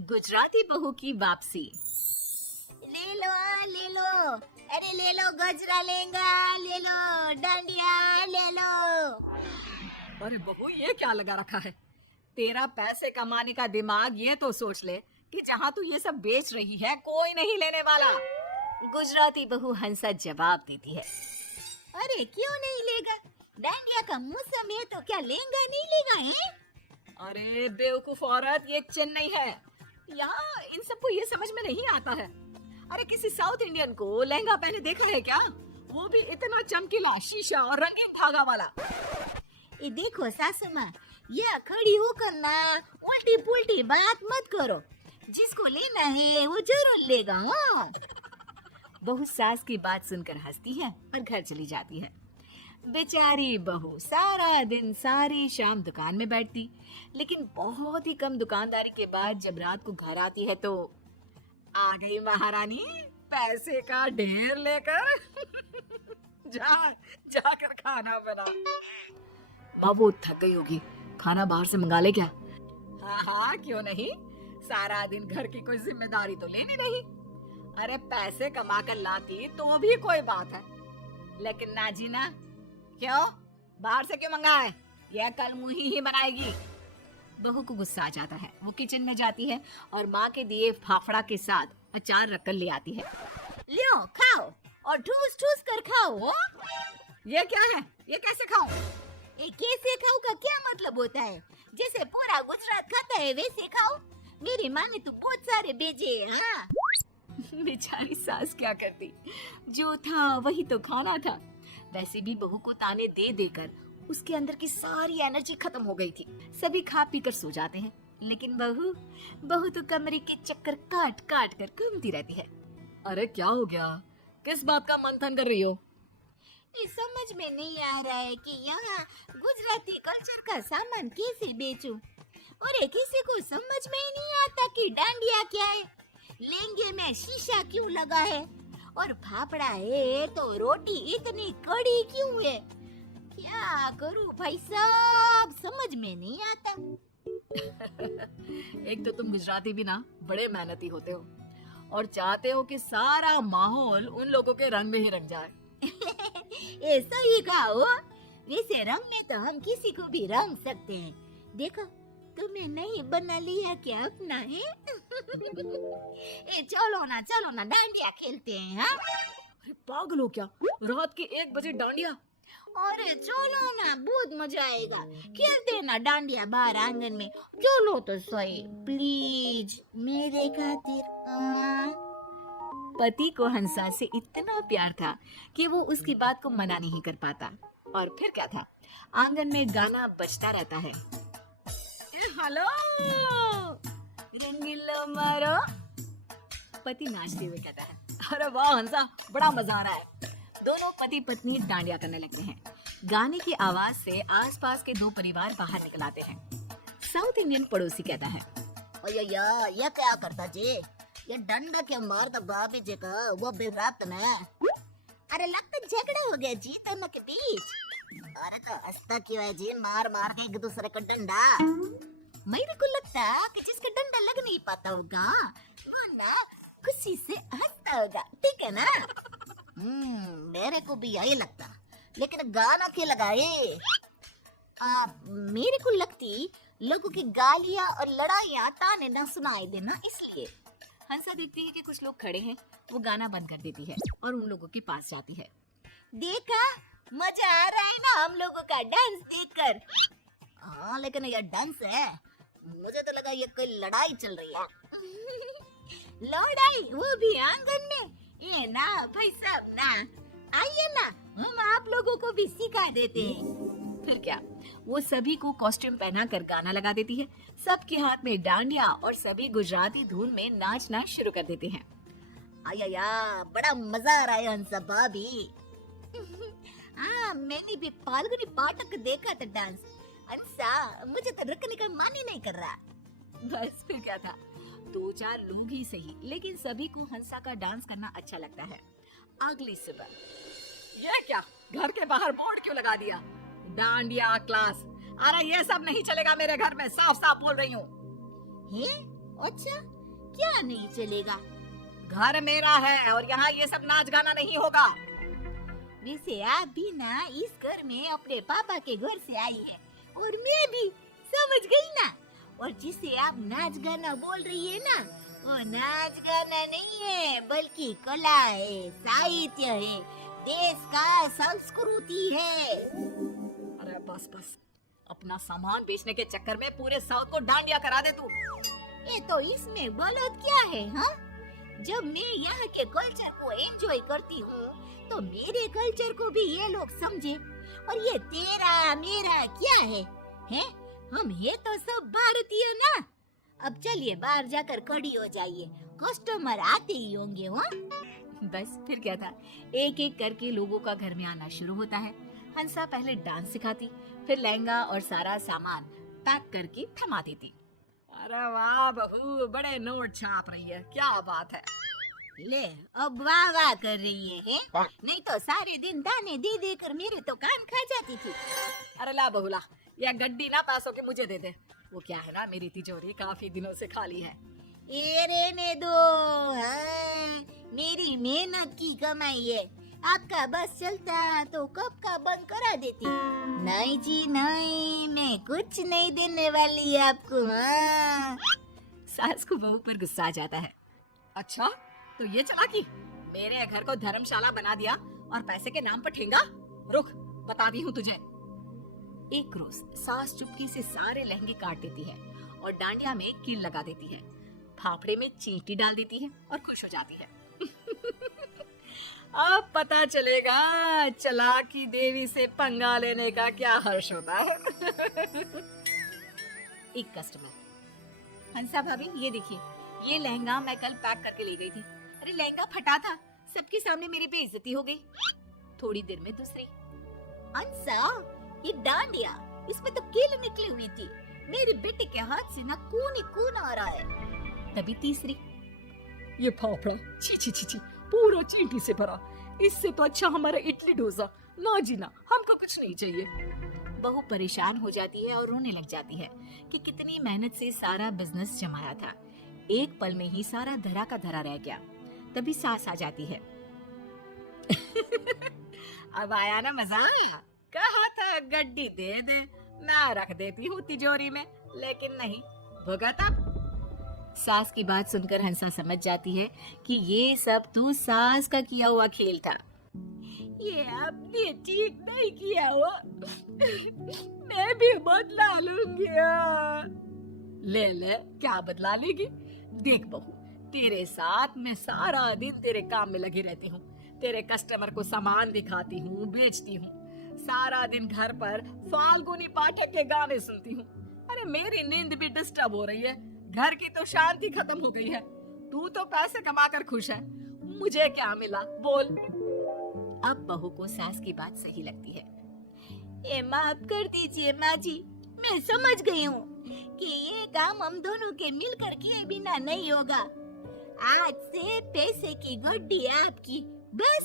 गुजराती बहू की वापसी। ले लो, अरे ले लो गजरा लेंगा, ले लो डांडिया, ले लो। अरे बहू, ये क्या लगा रखा है? तेरा पैसे कमाने का दिमाग ये तो सोच ले कि जहाँ तू ये सब बेच रही है कोई नहीं लेने वाला। गुजराती बहू हंसा जवाब देती है। अरे क्यों नहीं लेगा? डांडिया का मौसम है तो क्या लेंगा नहीं लेगा है? अरे बेवकूफ औरत, ये चेन्नई है। यहाँ इन सबको ये समझ में नहीं आता है। अरे किसी साउथ इंडियन को लहंगा पहने देखा है क्या? वो भी इतना चमकीला, शीशा और रंगीन धागा वाला। ये देखो सासू माँ, ये खड़ी होकर ना उल्टी पुल्टी बात मत करो। जिसको लेना है वो जरूर लेगा। हाँ? बहू सास की बात सुनकर हंसती है और घर चली जाती है। बेचारी बहू सारा दिन सारी शाम दुकान में बैठती, लेकिन बहुत ही कम दुकानदारी के बाद जब रात को घर आती है तो आ गई महारानी पैसे का ढेर लेकर। जाकर खाना बना। माँ वो थक गई होगी, खाना बाहर से मंगा ले क्या? हाँ, क्यों नहीं, सारा दिन घर की कोई जिम्मेदारी तो लेनी नहीं। अरे पैसे कमा कर लाती तो भी कोई बात है, लेकिन ना जी ना। क्यों बाहर से क्यों मंगाए? यह कल मुही ही बनाएगी। बहू को गुस्सा आ जाता है। वो किचन में जाती है और माँ के दिए फाफड़ा के साथ अचार रखकर ले आती है। लो खाओ और ठूस ठूस कर खाओ। ये क्या है? ये कैसे खाऊं? ये कैसे खाओ का क्या मतलब होता है? जैसे पूरा गुजरात खाता है वैसे खाओ। मेरी माँ ने तो बहुत सारे भेजे। हाँ? बेचारी सास क्या करती, जो था वही तो खाना था। वैसे भी बहू को ताने दे देकर उसके अंदर की सारी एनर्जी खत्म हो गई थी। सभी खा पी कर सो जाते हैं, लेकिन बहू तो कमरे के चक्कर काट काट कर घूमती रहती है। अरे क्या हो गया? किस बात का मंथन कर रही हो? ये समझ में नहीं आ रहा है कि यहाँ गुजराती कल्चर का सामान कैसे बेचूं। और किसी को समझ में ही नहीं आता कि डांडिया क्या है, लहंगे में शीशा क्यों लगा है, और फाफड़ा है तो रोटी इतनी कड़ी क्यों है। क्या करूं भाई साहब, समझ में नहीं आता। एक तो तुम गुजराती भी ना बड़े मेहनती होते हो और चाहते हो कि सारा माहौल उन लोगों के रंग में ही रंग जाए। ऐसा ही कहो। वैसे रंग में तो हम किसी को भी रंग सकते हैं। देखो तुम्हें नहीं बना लिया क्या अपना है? चलो ना डांडिया खेलते हैं। हाँ? अरे पागल हो क्या? रात के 1 बजे डांडिया? अरे चलो ना, बहुत मजा आएगा। खेलते हैं ना डांडिया बाहर आंगन में। चलो तो सही प्लीज मेरे खातिर। पति को हंसा से इतना प्यार था कि वो उसकी बात को मना नहीं कर पाता। और फिर क्या था, आंगन में गाना बजता रहता है। हेलो रंगीलो मारो, पति नाचते हुए कहता है। अरे वाह हंसा, बड़ा मजा आ रहा है। दोनों पति पत्नी डांडिया करने लगते हैं। गाने की आवाज से आसपास के 2 परिवार बाहर निकल आते हैं। साउथ इंडियन पड़ोसी कहता है, अरे ये क्या करता जी? ये डंडा क्या मारता भाभी जी का? वो बेरात ना। अरे लगता झगड़ा हो गया जी दोनों के बीच। अरे तो हंसता क्यों है जी? मार मार के एक दूसरे का डंडा। मेरे को लगता कि जिसका डंडा लग नहीं पाता होगा वो ना खुशी से हंसता होगा, ठीक है ना? मेरे को भी यही लगता, लेकिन गाना क्यों लगाए? मेरे को लगती लोगों की गालियां और लड़ाइयां ताने न सुनाई देना, इसलिए। हंसा देखती है कि कुछ लोग खड़े हैं। वो गाना बंद कर देती है और उन लोगों के पास जाती है। देखा, मजा आ रहा है ना हम लोगों का डांस देखकर? हाँ, लेकिन ये डांस है, मुझे तो लगा ये कोई लड़ाई चल रही है। लड़ाई, वो भी आंगन में? ये ना भाई साहब ना, आइए ना हम आप लोगों को भी सिखा देते हैं। फिर क्या, वो सभी को कॉस्ट्यूम पहनाकर गाना लगा देती है। सबके हाथ में डांडिया और सभी गुजराती धुन में नाचना शुरू कर देते हैं। आया बड़ा मजा आ रहा है हंसा भाभी। हाँ, मैंने भी फाल्गुनी पाठक देखा था डांस। हंसा, मुझे तो रुकने का मन ही नहीं कर रहा। बस फिर क्या था, 2-4 लोग ही सही, लेकिन सभी को हंसा का डांस करना अच्छा लगता है। अगली सुबह, ये क्या, घर के बाहर बोर्ड क्यों लगा दिया? डांडिया क्लास। अरे ये सब नहीं चलेगा मेरे घर में, साफ साफ बोल रही हूँ। अच्छा, क्या नहीं चलेगा? घर मेरा है और यहाँ ये सब नाच गाना नहीं होगा। वैसे आप भी ना इस घर में अपने पापा के घर से आई है और मैं भी, समझ गई ना? और जिसे आप नाच गाना बोल रही है ना, वो नाच गाना नहीं है बल्कि कला है, साहित्य है, देश का संस्कृति है। अरे बस बस, अपना सामान बेचने के चक्कर में पूरे साउथ को डांडिया करा दे तू। ये तो इसमें गलत क्या है? हाँ, जब मैं यहाँ के कल्चर को एंजॉय करती हूँ तो मेरे कल्चर को भी ये लोग समझे। और ये तेरा मेरा क्या है? हैं? हम ये तो सब भारतीय ना। अब चलिए बाहर जाकर खड़ी हो जाइए, कस्टमर आते ही होंगे। हाँ, बस फिर क्या था, एक एक करके लोगों का घर में आना शुरू होता है। हंसा पहले डांस सिखाती, फिर लहंगा और सारा सामान पैक करके थमा देती। अरे वाह बहू, बड़े नोट छाप रही है, क्या बात है। ले अब वाह वाह कर रही है? नहीं तो सारे दिन दाने दे दे कर मेरे तो कान खा जाती थी। अरे ला बहू ला, यह गड्डी ना पैसों की मुझे दे दे। वो क्या है ना, मेरी तिजोरी काफी दिनों से खाली है। ये रहने दो। हाँ, मेरी मेहनत की कमाई है। आपका बस चलता तो कब का बंद करा देती। नहीं जी नहीं, मैं कुछ नहीं देने वाली आपको। हाँ। सास को बहू पर गुस्सा आ जाता है। अच्छा तो ये चालाकी, मेरे घर को धर्मशाला बना दिया और पैसे के नाम पर ठेंगा। रुक, बताती हूँ तुझे। एक रोज सास चुपके से सारे लहंगे काट देती है और डांडिया में कील लगा देती है, फाफड़े में चींटी डाल देती है और खुश हो जाती है। अब पता चलेगा चालाकी देवी से पंगा लेने का क्या हर्ष होता है। एक कस्टमर, हंसा भाभी ये देखिए, ये लहंगा मैं कल पैक करके ले गई थी। अरे लहंगा फटा था, सबके सामने मेरी बेइज्जती हो गई। थोड़ी देर में दूसरी, अंसा ये डांडिया, इसमें तो कील निकली हुई थी। मेरे बेटे के हाथ से ना खून ही खून आ रहा है। तभी तीसरी, ये फाफड़ा छी छी छी छी, पूरा चींटी से भरा, इससे तो अच्छा हमारा इडली डोसा। ना जी ना, हमको कुछ नहीं चाहिए। बहू परेशान हो जाती है और रोने लग जाती है कि कितनी मेहनत से सारा बिजनेस जमाया था, एक पल में ही सारा धरा का धरा रह गया। तभी सास आ जाती है। अब आया ना मजा, कहा था गड्डी दे दे, मैं रख देती हूँ तिजोरी में, लेकिन नहीं, भुगत अब। सास की बात सुनकर हंसा समझ जाती है कि ये सब तो सास का किया हुआ खेल था। ये आपने ठीक नहीं किया हो। मैं भी बदला लूंगी। ले ले, क्या बदला लेगी? देख बहू, तेरे साथ मैं सारा दिन तेरे काम में लगी रहती हूँ, तेरे कस्टमर को सामान दिखाती हूँ, बेचती हूँ, सारा दिन घर पर फाल्गुनी पाठक के गाने सुनती हूँ। अरे मेरी नींद भी डिस्टर्ब हो रही है, घर की तो शांति खत्म हो गई है। तू तो पैसे कमाकर खुश है, मुझे क्या मिला बोल। अब बहू को सास की बात सही लगती है। ये माफ कर दीजिए माँ जी, मैं समझ गई हूँ कि ये काम हम दोनों के मिलकर किए बिना नहीं होगा। आज से पैसे की गड्डी आपकी, बस।